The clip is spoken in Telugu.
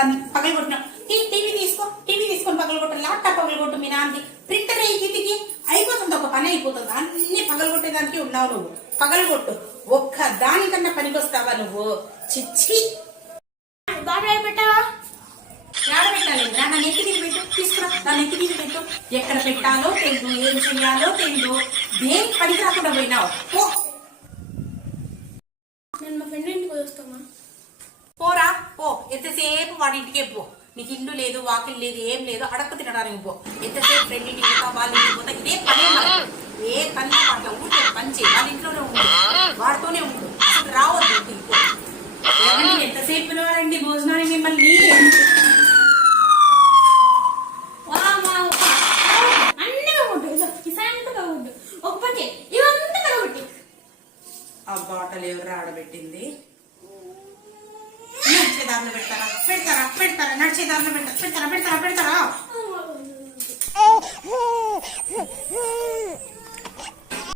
దాన్ని పగలగొట్టిన టీవీ తీసుకొని పగలగొట్టు, ల్యాప్టాప్ పగలగొట్టు, మీ నాన్నది ప్రింటర్ కిటికి అయిపోతుంది, ఒక పని అయిపోతుంది. అన్ని పగలగొట్టేదానికి ఉన్నావు నువ్వు. పగలగొట్టు, ఒక్క దానికన్నా పనికొస్తావా నువ్వు? చిచ్చి పెట్టావా? పెట్టాలి నా నెత్తి మీద పెట్టు, తీసుకురా నా నెత్తి మీద పెట్టు. ఎక్కడ పెట్టాలో తెలియదు, ఏం చెయ్యాలో తెలియదు, దేనికి పనికి రాకుండా పోయినావు. నేను మా ఫ్రెండ్ ఇంటికి వస్తామా? పోరా పో, ఎంతసేపు వాడి ఇంటికే పో. నీకు ఇల్లు లేదు, వాకిల్ లేదు, ఏం లేదు, అడక్క తినడానికి పో. ఎంతసేపు ఫ్రెండ్ ఇంటికి పోతా, వాళ్ళ ఇంటికి పోతా, ఇదే పని. ఏ పని అట్లా ఊరికే పని చేయి, వాళ్ళ ఇంట్లోనే ఉండు, వాడితోనే ఉండు, అసలు రావద్దు ఇంటికి పో. ఎంతసేపు పిలవాలండి భోజనానికి మిమ్మల్ని? ఆ బాటలు ఎవరు ఆడబెట్టింది? నడిచే దారిలో పెడతారా? పెడతారా నడిచే దారిలో పెడతారా?